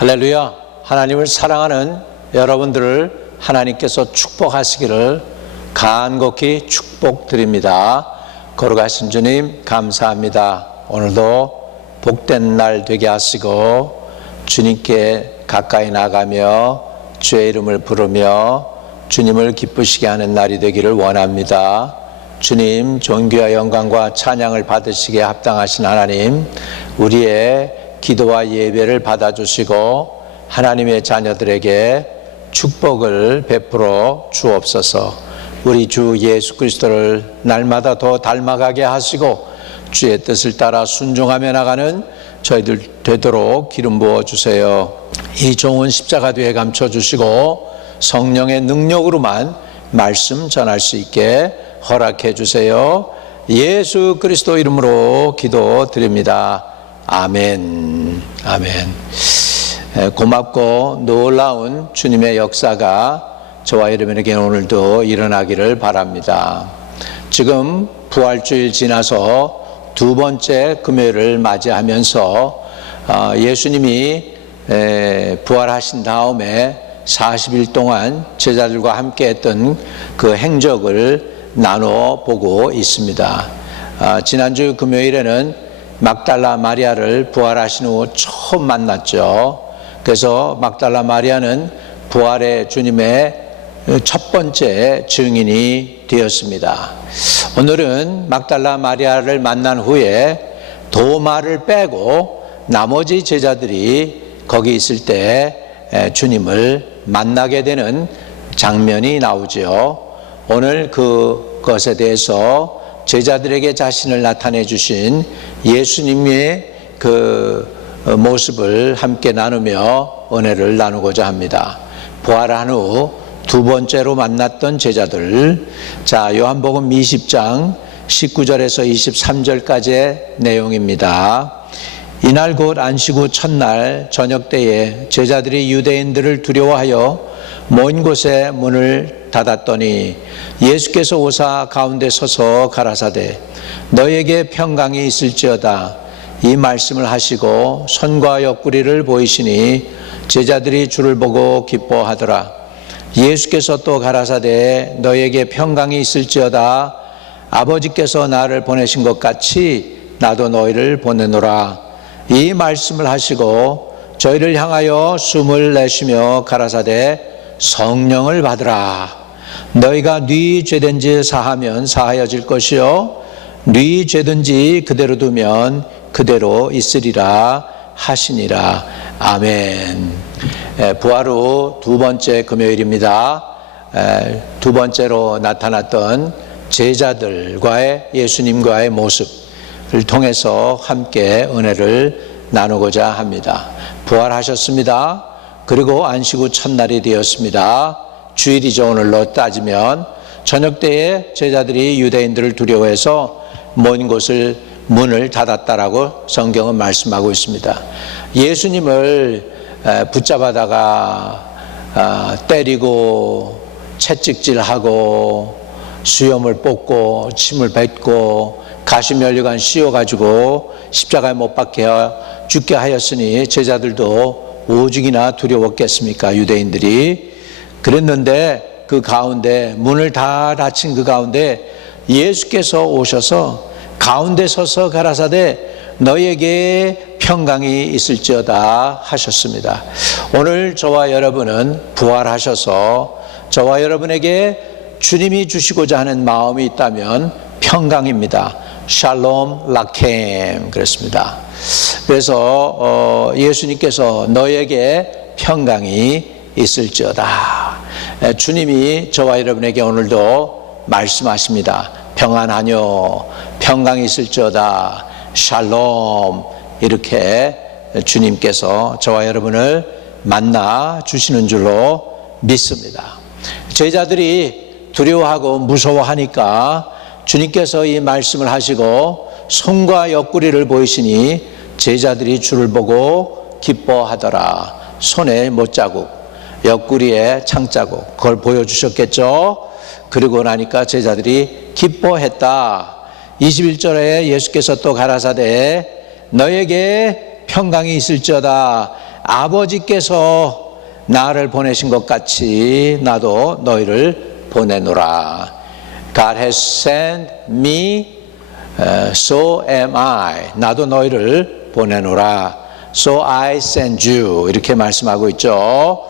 할렐루야. 하나님을 사랑하는 여러분들을 하나님께서 축복하시기를 간곡히 축복드립니다. 거룩하신 주님 감사합니다. 오늘도 복된 날 되게 하시고 주님께 가까이 나가며 주의 이름을 부르며 주님을 기쁘시게 하는 날이 되기를 원합니다. 주님, 존귀와 영광과 찬양을 받으시기에 합당하신 하나님, 우리의 기도와 예배를 받아주시고 하나님의 자녀들에게 축복을 베풀어 주옵소서. 우리 주 예수 그리스도를 날마다 더 닮아가게 하시고 주의 뜻을 따라 순종하며 나가는 저희들 되도록 기름 부어주세요. 이 종은 십자가 뒤에 감춰주시고 성령의 능력으로만 말씀 전할 수 있게 허락해 주세요. 예수 그리스도 이름으로 기도드립니다. 아멘. 아멘. 고맙고 놀라운 주님의 역사가 저와 여러분에게 오늘도 일어나기를 바랍니다. 지금 부활주일 지나서 두 번째 금요일을 맞이하면서 예수님이 부활하신 다음에 40일 동안 제자들과 함께 했던 그 행적을 나눠보고 있습니다. 지난주 금요일에는 막달라 마리아를 부활하신 후 처음 만났죠. 그래서 막달라 마리아는 부활의 주님의 첫 번째 증인이 되었습니다. 오늘은 막달라 마리아를 만난 후에 도마를 빼고 나머지 제자들이 거기 있을 때 주님을 만나게 되는 장면이 나오죠. 오늘 그것에 대해서 제자들에게 자신을 나타내 주신 예수님의 그 모습을 함께 나누며 은혜를 나누고자 합니다. 부활한 후 두 번째로 만났던 제자들. 자, 요한복음 20장 19절에서 23절까지의 내용입니다. 이날 곧 안식 후 첫날 저녁 때에 제자들이 유대인들을 두려워하여 먼 곳에 문을 닫았더니 예수께서 오사 가운데 서서 가라사대 너에게 평강이 있을지어다 이 말씀을 하시고 손과 옆구리를 보이시니 제자들이 주를 보고 기뻐하더라. 예수께서 또 가라사대 너에게 평강이 있을지어다 아버지께서 나를 보내신 것 같이 나도 너희를 보내노라. 이 말씀을 하시고 저희를 향하여 숨을 내쉬며 가라사대 성령을 받으라. 너희가 네 죄든지 사하면 사하여질 것이요 네 죄든지 그대로 두면 그대로 있으리라 하시니라. 아멘. 부활 후 두 번째 금요일입니다. 두 번째로 나타났던 제자들과의 예수님과의 모습을 통해서 함께 은혜를 나누고자 합니다. 부활하셨습니다. 그리고 안식 후 첫날이 되었습니다. 주일이죠. 오늘로 따지면 저녁 때에 제자들이 유대인들을 두려워해서 먼 곳을 문을 닫았다라고 성경은 말씀하고 있습니다. 예수님을 붙잡아다가 때리고 채찍질하고 수염을 뽑고 침을 뱉고 가시면류관 씌워가지고 십자가에 못 박혀 죽게 하였으니 제자들도 오죽이나 두려웠겠습니까? 유대인들이. 그랬는데 그 가운데 문을 다 닫힌 그 가운데 예수께서 오셔서 가운데 서서 가라사대 너희에게 평강이 있을지어다 하셨습니다. 오늘 저와 여러분은 부활하셔서 저와 여러분에게 주님이 주시고자 하는 마음이 있다면 평강입니다. 샬롬 라켐 그랬습니다. 그래서 예수님께서 너에게 평강이 있을지어다. 주님이 저와 여러분에게 오늘도 말씀하십니다. 평안하뇨 평강이 있을지어다 샬롬. 이렇게 주님께서 저와 여러분을 만나 주시는 줄로 믿습니다. 제자들이 두려워하고 무서워하니까 주님께서 이 말씀을 하시고 손과 옆구리를 보이시니 제자들이 주를 보고 기뻐하더라. 손에 못자국, 옆구리에 창자국, 그걸 보여주셨겠죠. 그리고 나니까 제자들이 기뻐했다. 21절에 예수께서 또 가라사대 너에게 평강이 있을지어다 아버지께서 나를 보내신 것 같이 나도 너희를 보내노라. God has sent me, so am I. 나도 너희를 보내노라. So I send you. 이렇게 말씀하고 있죠.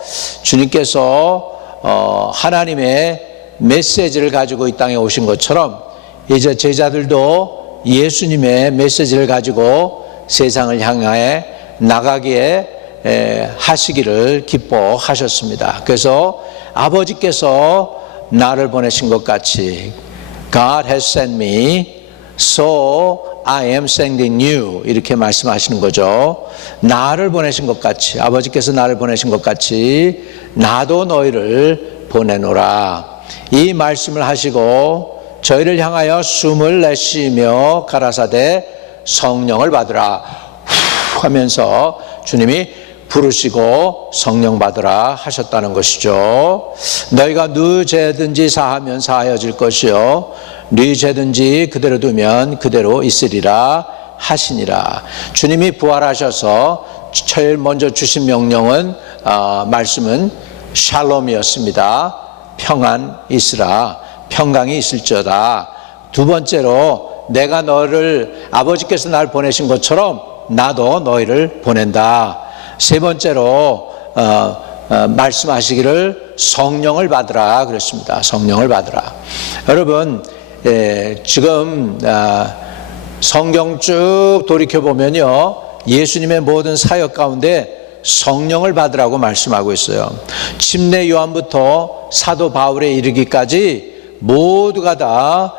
주님께서 하나님의 메시지를 가지고 이 땅에 오신 것처럼 이제 제자들도 예수님의 메시지를 가지고 세상을 향해 나가기에 하시기를 기뻐하셨습니다. 그래서 아버지께서 나를 보내신 것 같이 God has sent me, so I am sending you. 이렇게 말씀하시는 거죠. 나를 보내신 것 같이, 아버지께서 나를 보내신 것 같이 나도 너희를 보내노라. 이 말씀을 하시고 저희를 향하여 숨을 내쉬며 가라사대 성령을 받으라 하면서 주님이 부르시고 성령 받으라 하셨다는 것이죠. 너희가 네 죄든지 사하면 사하여질 것이요 네 죄든지 그대로 두면 그대로 있으리라 하시니라. 주님이 부활하셔서 제일 먼저 주신 명령은 말씀은 샬롬이었습니다. 평안 있으라, 평강이 있을지어다. 두 번째로 내가 너를 아버지께서 나를 보내신 것처럼 나도 너희를 보낸다. 세 번째로 말씀하시기를 성령을 받으라 그랬습니다. 성령을 받으라. 여러분 지금 성경 쭉 돌이켜보면요 예수님의 모든 사역 가운데 성령을 받으라고 말씀하고 있어요. 침례 요한부터 사도 바울에 이르기까지 모두가 다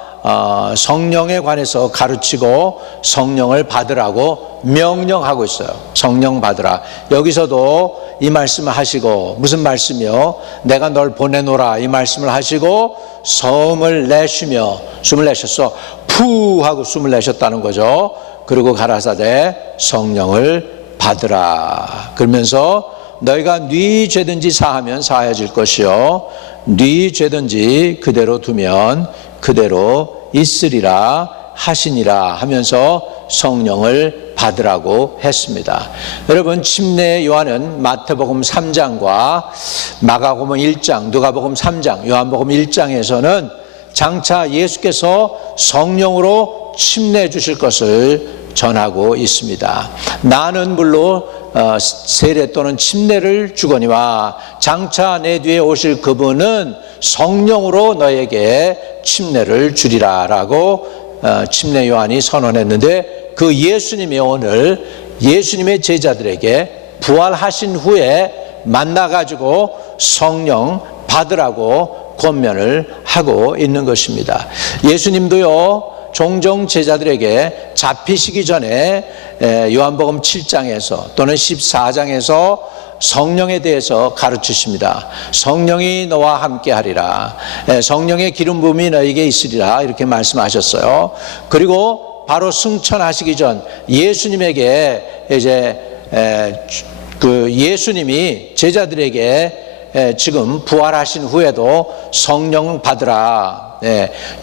성령에 관해서 가르치고 성령을 받으라고 명령하고 있어요. 성령 받으라. 여기서도 이 말씀을 하시고 무슨 말씀이요? 내가 널 보내노라 이 말씀을 하시고 숨을 내쉬며 숨을 내셨어. 푸 하고 숨을 내셨다는 거죠. 그리고 가라사대 성령을 받으라. 그러면서 너희가 네 죄든지 사하면 사하여질 것이요 네 죄든지 그대로 두면 그대로 있으리라 하시니라 하면서 성령을 받으라고 했습니다. 여러분 침례 요한은 마태복음 3장과 마가복음 1장, 누가복음 3장, 요한복음 1장에서는 장차 예수께서 성령으로 침례해 주실 것을 전하고 있습니다. 나는 물로 세례 또는 침례를 주거니와 장차 내 뒤에 오실 그분은 성령으로 너에게 침례를 주리라 라고 침례 요한이 선언했는데 그 예수님이 오늘 예수님의 제자들에게 부활하신 후에 만나가지고 성령 받으라고 권면을 하고 있는 것입니다. 예수님도요 종종 제자들에게 잡히시기 전에 요한복음 7장에서 또는 14장에서 성령에 대해서 가르치십니다. 성령이 너와 함께 하리라. 성령의 기름 부음이 너에게 있으리라. 이렇게 말씀하셨어요. 그리고 바로 승천하시기 전 예수님에게 이제 그 예수님이 제자들에게 지금 부활하신 후에도 성령 받으라.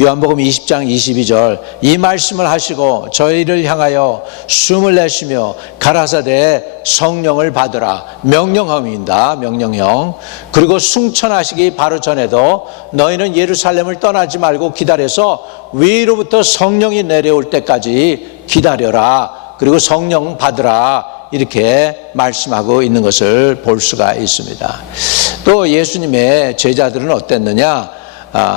요한복음 20장 22절 이 말씀을 하시고 저희를 향하여 숨을 내쉬며 가라사대 성령을 받으라. 명령형입니다. 명령형. 그리고 승천하시기 바로 전에도 너희는 예루살렘을 떠나지 말고 기다려서 위로부터 성령이 내려올 때까지 기다려라. 그리고 성령 받으라. 이렇게 말씀하고 있는 것을 볼 수가 있습니다. 또 예수님의 제자들은 어땠느냐?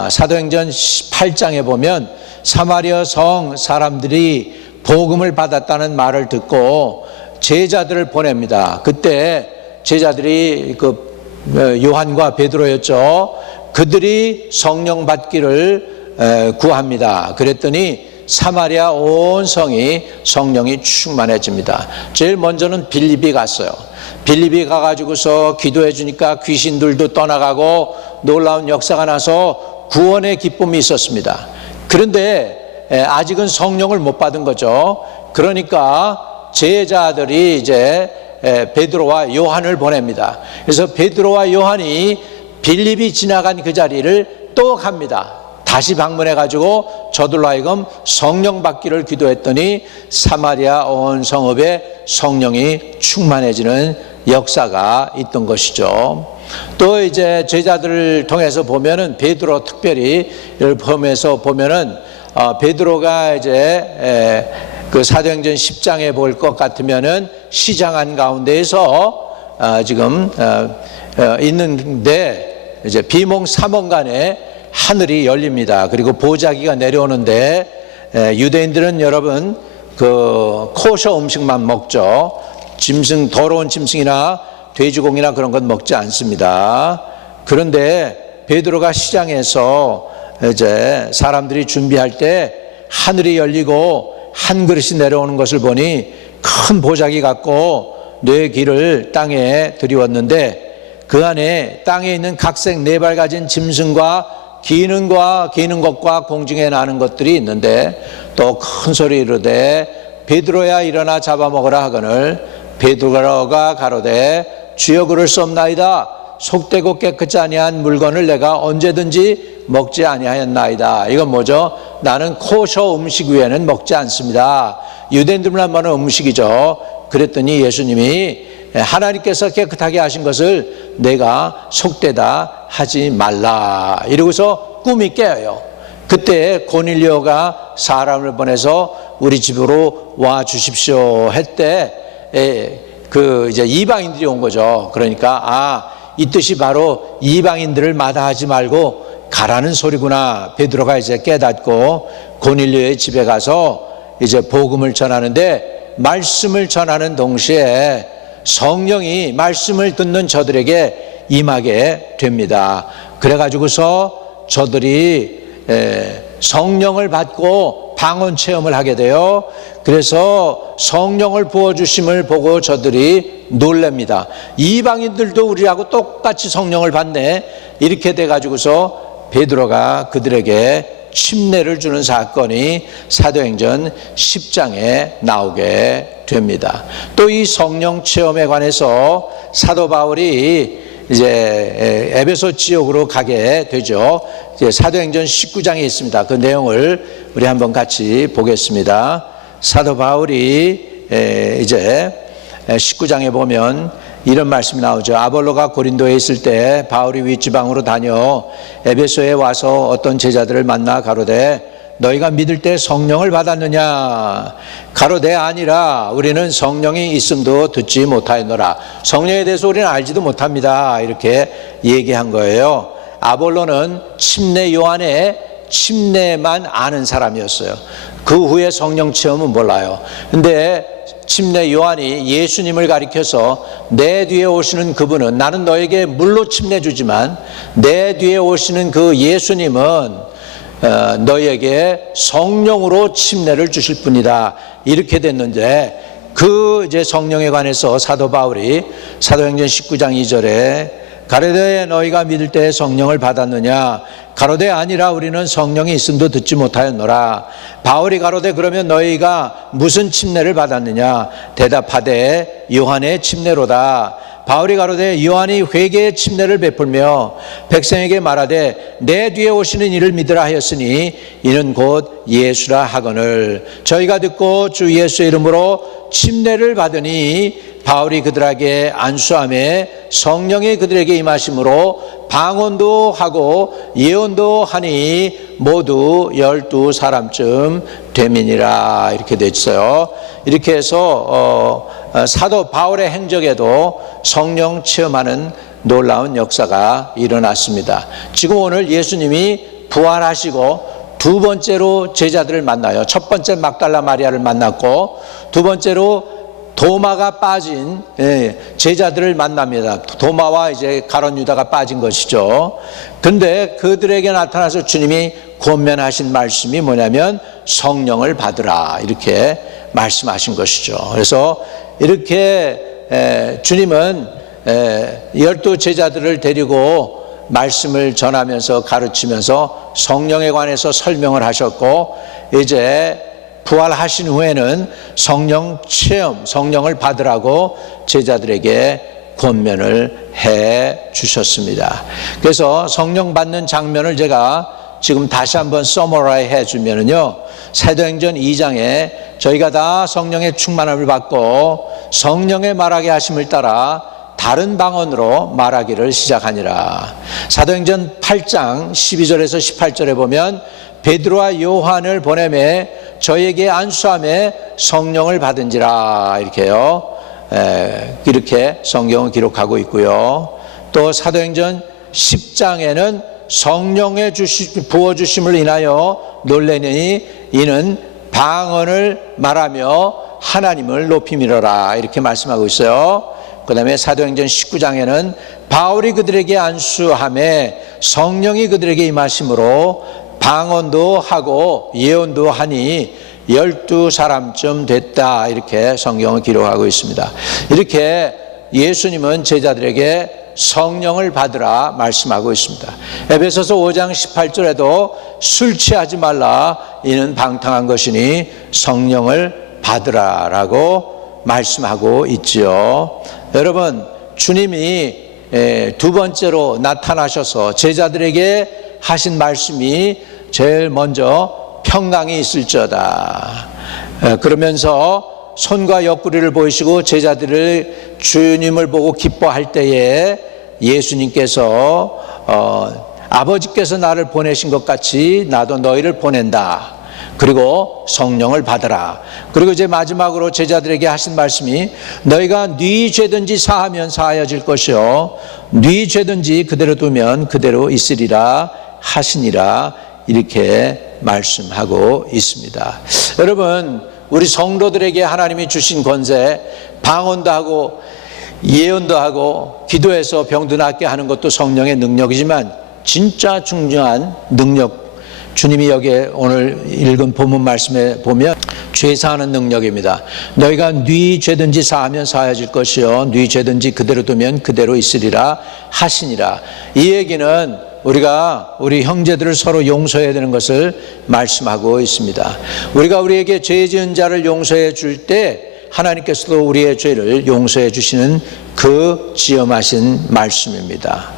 사도행전 8장에 보면 사마리아 성 사람들이 복음을 받았다는 말을 듣고 제자들을 보냅니다. 그때 제자들이 요한과 베드로였죠. 그들이 성령 받기를 구합니다. 그랬더니 사마리아 온 성이 성령이 충만해집니다. 제일 먼저는 빌립이 갔어요. 빌립이 가가지고서 기도해 주니까 귀신들도 떠나가고 놀라운 역사가 나서 구원의 기쁨이 있었습니다. 그런데 아직은 성령을 못 받은 거죠. 그러니까 제자들이 이제 베드로와 요한을 보냅니다. 그래서 베드로와 요한이 빌립이 지나간 그 자리를 또 갑니다. 다시 방문해가지고 저들로 하여금 성령 받기를 기도했더니 사마리아 온 성읍에 성령이 충만해지는 역사가 있던 것이죠. 또 이제 제자들을 통해서 보면은 베드로 특별히 이를 포함해서 보면은 베드로가 이제 그 사도행전 10장에 볼 것 같으면은 시장 한 가운데에서 지금 있는데 이제 비몽사몽간에 하늘이 열립니다. 그리고 보자기가 내려오는데 유대인들은 여러분 그 코셔 음식만 먹죠. 짐승, 더러운 짐승이나 돼지고기나 그런 건 먹지 않습니다. 그런데 베드로가 시장에서 이제 사람들이 준비할 때 하늘이 열리고 한 그릇이 내려오는 것을 보니 큰 보자기 같고 네 길을 땅에 들이웠는데 그 안에 땅에 있는 각색 네 발 가진 짐승과 기는 것과 공중에 나는 것들이 있는데 또 큰 소리 이르되 베드로야 일어나 잡아먹으라 하거늘 베드로가 가로되 주여 그럴 수 없나이다. 속되고 깨끗지 아니한 물건을 내가 언제든지 먹지 아니하였나이다. 이건 뭐죠? 나는 코셔 음식 외에는 먹지 않습니다. 유대인들만 먹는 음식이죠. 그랬더니 예수님이 하나님께서 깨끗하게 하신 것을 내가 속되다 하지 말라. 이러고서 꿈이 깨어요. 그때 고넬료가 사람을 보내서 우리 집으로 와 주십시오 했대. 그 이제 이방인들이 온 거죠. 그러니까 이 뜻이 바로 이방인들을 마다하지 말고 가라는 소리구나. 베드로가 이제 깨닫고 고넬료의 집에 가서 이제 복음을 전하는데 말씀을 전하는 동시에 성령이 말씀을 듣는 저들에게 임하게 됩니다. 그래가지고서 저들이 성령을 받고 방언 체험을 하게 돼요. 그래서 성령을 부어주심을 보고 저들이 놀랍니다. 이방인들도 우리하고 똑같이 성령을 받네. 이렇게 돼가지고서 베드로가 그들에게 침례를 주는 사건이 사도행전 10장에 나오게 됩니다. 또 이 성령 체험에 관해서 사도 바울이 이제 에베소 지역으로 가게 되죠. 이제 사도행전 19장에 있습니다. 그 내용을 우리 한번 같이 보겠습니다. 사도 바울이 이제 19장에 보면 이런 말씀이 나오죠. 아볼로가 고린도에 있을 때 바울이 윗지방으로 다녀 에베소에 와서 어떤 제자들을 만나 가로되 너희가 믿을 때 성령을 받았느냐? 가로되 아니라 우리는 성령이 있음도 듣지 못하였노라. 성령에 대해서 우리는 알지도 못합니다. 이렇게 얘기한 거예요. 아볼로는 침례 요한의 침례만 아는 사람이었어요. 그 후에 성령 체험은 몰라요. 근데 침례 요한이 예수님을 가리켜서 내 뒤에 오시는 그분은 나는 너에게 물로 침례 주지만 내 뒤에 오시는 그 예수님은 너희에게 성령으로 침례를 주실 분이다. 이렇게 됐는데 그 이제 성령에 관해서 사도 바울이 사도행전 19장 2절에 가로되 너희가 믿을 때 성령을 받았느냐? 가로되 아니라 우리는 성령이 있음도 듣지 못하였노라. 바울이 가로되 그러면 너희가 무슨 침례를 받았느냐? 대답하되 요한의 침례로다. 바울이 가로되 요한이 회개의 침례를 베풀며 백성에게 말하되 내 뒤에 오시는 이를 믿으라 하였으니 이는 곧 예수라 하거늘 저희가 듣고 주 예수의 이름으로 침례를 받으니 바울이 그들에게 안수함에 성령이 그들에게 임하심으로 방언도 하고 예언도 하니 모두 12사람쯤 되민이라. 이렇게 돼 있어요. 이렇게 해서 사도 바울의 행적에도 성령 체험하는 놀라운 역사가 일어났습니다. 지금 오늘 예수님이 부활하시고 두 번째로 제자들을 만나요. 첫 번째 막달라 마리아를 만났고 두 번째로 도마가 빠진 제자들을 만납니다. 도마와 이제 가룟 유다가 빠진 것이죠. 근데 그들에게 나타나서 주님이 권면하신 말씀이 뭐냐면 성령을 받으라 이렇게 말씀하신 것이죠. 그래서 이렇게 주님은 12 제자들을 데리고 말씀을 전하면서 가르치면서 성령에 관해서 설명을 하셨고 이제 부활하신 후에는 성령 체험, 성령을 받으라고 제자들에게 권면을 해 주셨습니다. 그래서 성령 받는 장면을 제가 지금 다시 한번 서머라이 해 주면은요, 사도행전 2장에 저희가 다 성령의 충만함을 받고 성령의 말하게 하심을 따라 다른 방언으로 말하기를 시작하니라. 사도행전 8장 12절에서 18절에 보면 베드로와 요한을 보내매 저에게 안수함에 성령을 받은지라 이렇게요. 이렇게 성경은 기록하고 있고요. 또 사도행전 10장에는 성령의 부어주심을 인하여 놀래니 이는 방언을 말하며 하나님을 높이미러라 이렇게 말씀하고 있어요. 그 다음에 사도행전 19장에는 바울이 그들에게 안수함에 성령이 그들에게 임하심으로 방언도 하고 예언도 하니 12사람쯤 됐다 이렇게 성경을 기록하고 있습니다. 이렇게 예수님은 제자들에게 성령을 받으라 말씀하고 있습니다. 에베소서 5장 18절에도 술 취하지 말라 이는 방탕한 것이니 성령을 받으라라고 말씀하고 있지요. 여러분, 주님이 두 번째로 나타나셔서 제자들에게 하신 말씀이 제일 먼저 평강이 있을지어다. 그러면서 손과 옆구리를 보이시고 제자들을 주님을 보고 기뻐할 때에 예수님께서 아버지께서 나를 보내신 것 같이 나도 너희를 보낸다. 그리고 성령을 받으라. 그리고 이제 마지막으로 제자들에게 하신 말씀이 너희가 네 죄든지 사하면 사하여질 것이요 네 죄든지 그대로 두면 그대로 있으리라 하시니라 이렇게 말씀하고 있습니다. 여러분, 우리 성도들에게 하나님이 주신 권세, 방언도 하고 예언도 하고 기도해서 병도 낫게 하는 것도 성령의 능력이지만 진짜 중요한 능력, 주님이 여기에 오늘 읽은 본문 말씀에 보면 죄 사하는 능력입니다. 너희가 네 죄든지 사하면 사하여질 것이요 네 죄든지 그대로 두면 그대로 있으리라 하시니라. 이 얘기는 우리가 우리 형제들을 서로 용서해야 되는 것을 말씀하고 있습니다. 우리가 우리에게 죄 지은 자를 용서해 줄 때 하나님께서도 우리의 죄를 용서해 주시는 그 지엄하신 말씀입니다.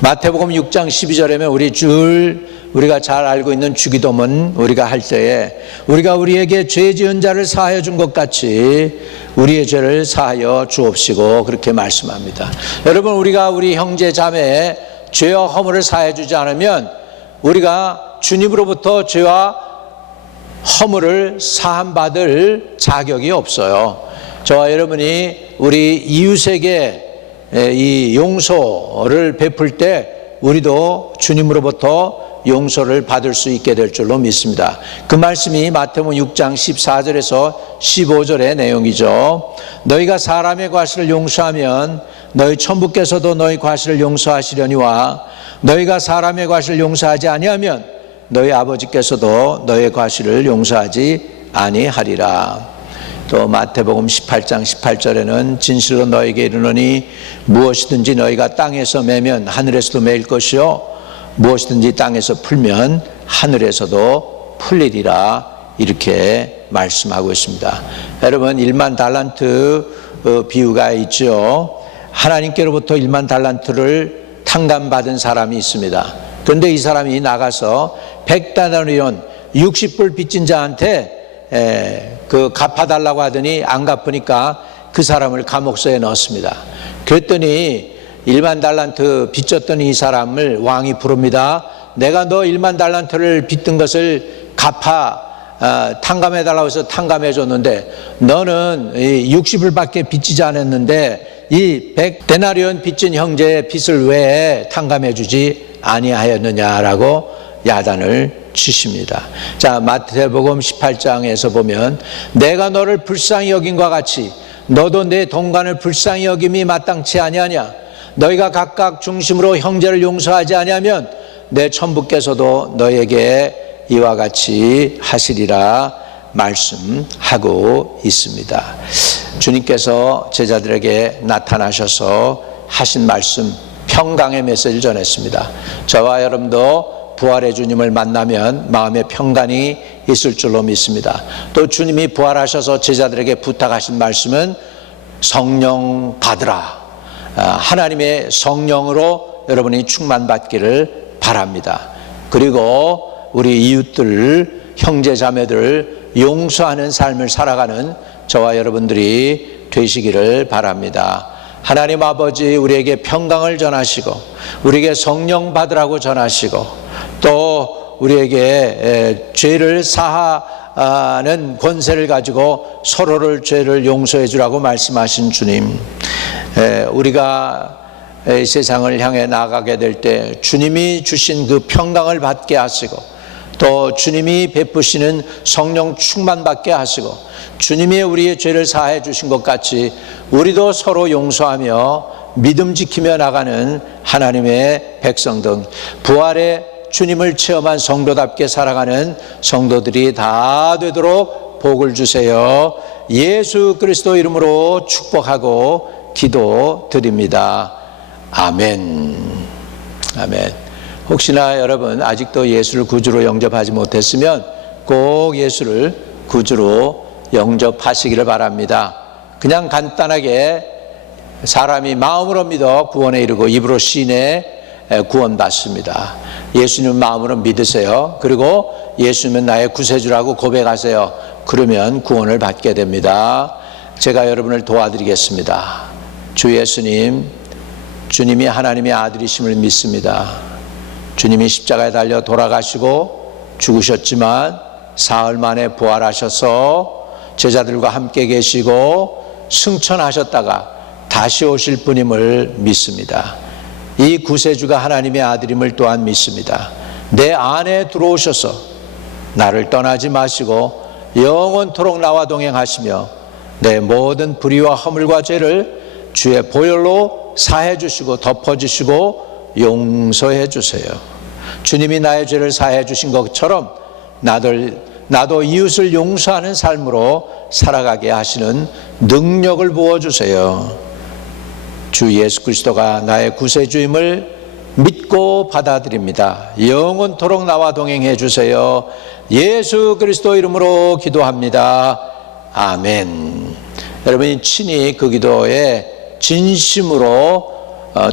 마태복음 6장 12절에 우리가 잘 알고 있는 주기도문 우리가 할 때에 우리가 우리에게 죄 지은 자를 사하여 준 것 같이 우리의 죄를 사하여 주옵시고 그렇게 말씀합니다. 여러분, 우리가 우리 형제 자매의 죄와 허물을 사해 주지 않으면 우리가 주님으로부터 죄와 허물을 사함받을 자격이 없어요. 저와 여러분이 우리 이웃에게 이 용서를 베풀 때 우리도 주님으로부터 용서를 받을 수 있게 될 줄로 믿습니다. 그 말씀이 마태복음 6장 14절에서 15절의 내용이죠. 너희가 사람의 과실을 용서하면 너희 천부께서도 너희 과실을 용서하시려니와 너희가 사람의 과실을 용서하지 아니하면 너희 아버지께서도 너희 과실을 용서하지 아니하리라. 또 마태복음 18장 18절에는 진실로 너희에게 이르노니 무엇이든지 너희가 땅에서 매면 하늘에서도 매일 것이요 무엇이든지 땅에서 풀면 하늘에서도 풀리리라 이렇게 말씀하고 있습니다. 여러분, 1만 달란트 비유가 있죠. 하나님께로부터 1만 달란트를 탕감받은 사람이 있습니다. 그런데 이 사람이 나가서 100다나리온 60불 빚진 자한테 그 갚아달라고 하더니 안 갚으니까 그 사람을 감옥소에 넣었습니다. 그랬더니 1만 달란트 빚졌던 이 사람을 왕이 부릅니다. 내가 너 1만 달란트를 빚든 것을 탕감해달라고 해서 탕감해줬는데 너는 60불밖에 빚지지 않았는데 이 100데나리온 빚진 형제의 빚을 왜 탕감해주지 아니하였느냐라고 야단을 치십니다. 자, 마태복음 18장에서 보면 내가 너를 불쌍히 여긴과 같이 너도 내 동간을 불쌍히 여김이 마땅치 아니하냐. 너희가 각각 중심으로 형제를 용서하지 아니하면 내 천부께서도 너에게 이와 같이 하시리라 말씀하고 있습니다. 주님께서 제자들에게 나타나셔서 하신 말씀, 평강의 메시지를 전했습니다. 저와 여러분도 부활의 주님을 만나면 마음의 평강이 있을 줄로 믿습니다. 또 주님이 부활하셔서 제자들에게 부탁하신 말씀은 성령 받으라. 하나님의 성령으로 여러분이 충만받기를 바랍니다. 그리고 우리 이웃들, 형제 자매들을 용서하는 삶을 살아가는 저와 여러분들이 되시기를 바랍니다. 하나님 아버지, 우리에게 평강을 전하시고 우리에게 성령 받으라고 전하시고 또 우리에게 죄를 사하는 권세를 가지고 서로를 죄를 용서해 주라고 말씀하신 주님, 우리가 이 세상을 향해 나아가게 될 때 주님이 주신 그 평강을 받게 하시고 또 주님이 베푸시는 성령 충만받게 하시고 주님이 우리의 죄를 사해 주신 것 같이 우리도 서로 용서하며 믿음 지키며 나가는 하나님의 백성들, 부활의 주님을 체험한 성도답게 살아가는 성도들이 다 되도록 복을 주세요. 예수 그리스도 이름으로 축복하고 기도드립니다. 아멘. 아멘. 혹시나 여러분 아직도 예수를 구주로 영접하지 못했으면 꼭 예수를 구주로 영접하시기를 바랍니다. 그냥 간단하게 사람이 마음으로 믿어 구원에 이르고 입으로 시인해 구원받습니다. 예수님 마음으로 믿으세요. 그리고 예수님은 나의 구세주라고 고백하세요. 그러면 구원을 받게 됩니다. 제가 여러분을 도와드리겠습니다. 주 예수님, 주님이 하나님의 아들이심을 믿습니다. 주님이 십자가에 달려 돌아가시고 죽으셨지만 사흘 만에 부활하셔서 제자들과 함께 계시고 승천하셨다가 다시 오실 분임을 믿습니다. 이 구세주가 하나님의 아들임을 또한 믿습니다. 내 안에 들어오셔서 나를 떠나지 마시고 영원토록 나와 동행하시며 내 모든 불의와 허물과 죄를 주의 보혈로 사해 주시고 덮어 주시고 용서해 주세요. 주님이 나의 죄를 사해 주신 것처럼 나도 이웃을 용서하는 삶으로 살아가게 하시는 능력을 부어주세요. 주 예수 그리스도가 나의 구세주임을 믿고 받아들입니다. 영원토록 나와 동행해 주세요. 예수 그리스도 이름으로 기도합니다. 아멘. 여러분이 친히 그 기도에 진심으로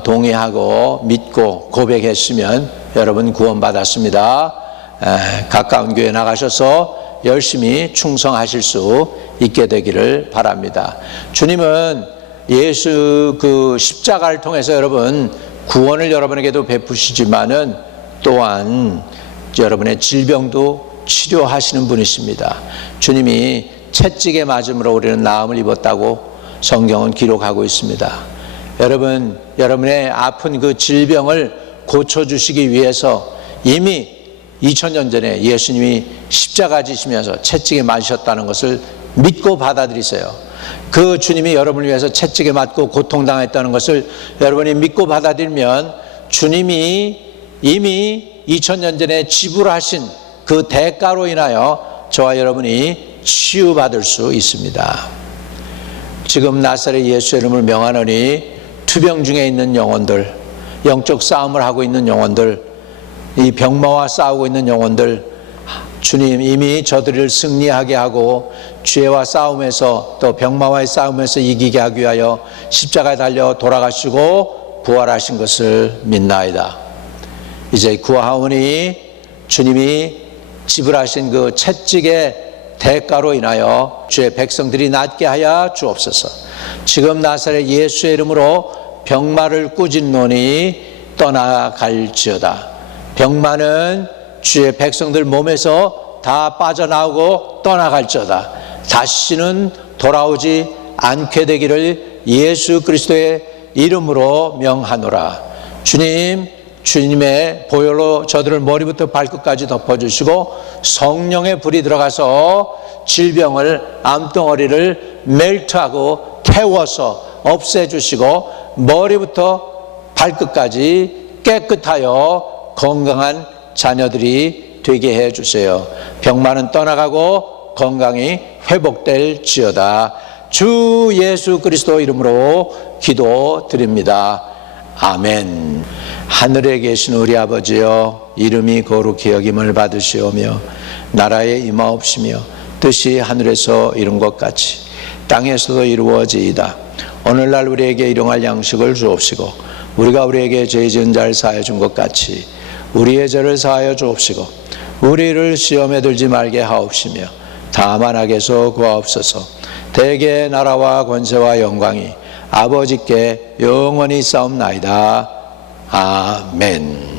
동의하고 믿고 고백했으면 여러분 구원받았습니다. 가까운 교회 나가셔서 열심히 충성하실 수 있게 되기를 바랍니다. 주님은 예수 그 십자가를 통해서 여러분 구원을 여러분에게도 베푸시지만은 또한 여러분의 질병도 치료하시는 분이십니다. 주님이 채찍에 맞음으로 우리는 나음을 입었다고 성경은 기록하고 있습니다. 여러분, 여러분의 아픈 그 질병을 고쳐주시기 위해서 이미 2000년 전에 예수님이 십자가 지시면서 채찍에 맞으셨다는 것을 믿고 받아들이세요. 그 주님이 여러분을 위해서 채찍에 맞고 고통당했다는 것을 여러분이 믿고 받아들이면 주님이 이미 2000년 전에 지불하신 그 대가로 인하여 저와 여러분이 치유받을 수 있습니다. 지금 나사렛 예수 이름을 명하노니 투병 중에 있는 영혼들, 영적 싸움을 하고 있는 영혼들, 이 병마와 싸우고 있는 영혼들, 주님 이미 저들을 승리하게 하고 죄와 싸움에서 또 병마와의 싸움에서 이기게 하기 위하여 십자가에 달려 돌아가시고 부활하신 것을 믿나이다. 이제 구하오니 주님이 지불하신 그 채찍의 대가로 인하여 주의 백성들이 낫게 하여 주옵소서. 지금 나사렛 예수의 이름으로 병마를 꾸짖노니 떠나갈지어다. 병마는 주의 백성들 몸에서 다 빠져나오고 떠나갈지어다. 다시는 돌아오지 않게 되기를 예수 그리스도의 이름으로 명하노라. 주님, 주님의 보혈로 저들을 머리부터 발끝까지 덮어주시고 성령의 불이 들어가서 질병을, 암덩어리를 멜트하고 태워서 없애주시고 머리부터 발끝까지 깨끗하여 건강한 자녀들이 되게 해주세요. 병마는 떠나가고 건강이 회복될지어다. 주 예수 그리스도 이름으로 기도드립니다. 아멘. 하늘에 계신 우리 아버지여, 이름이 거룩히 여김을 받으시오며 나라에 임하옵시며 뜻이 하늘에서 이룬 것 같이 땅에서도 이루어지이다. 오늘날 우리에게 일용할 양식을 주옵시고 우리가 우리에게 죄 지은 자를 사하여 준 것 같이 우리의 죄를 사하여 주옵시고 우리를 시험에 들지 말게 하옵시며 다만 악에서 구하옵소서. 대개의 나라와 권세와 영광이 아버지께 영원히 싸움나이다. 아멘.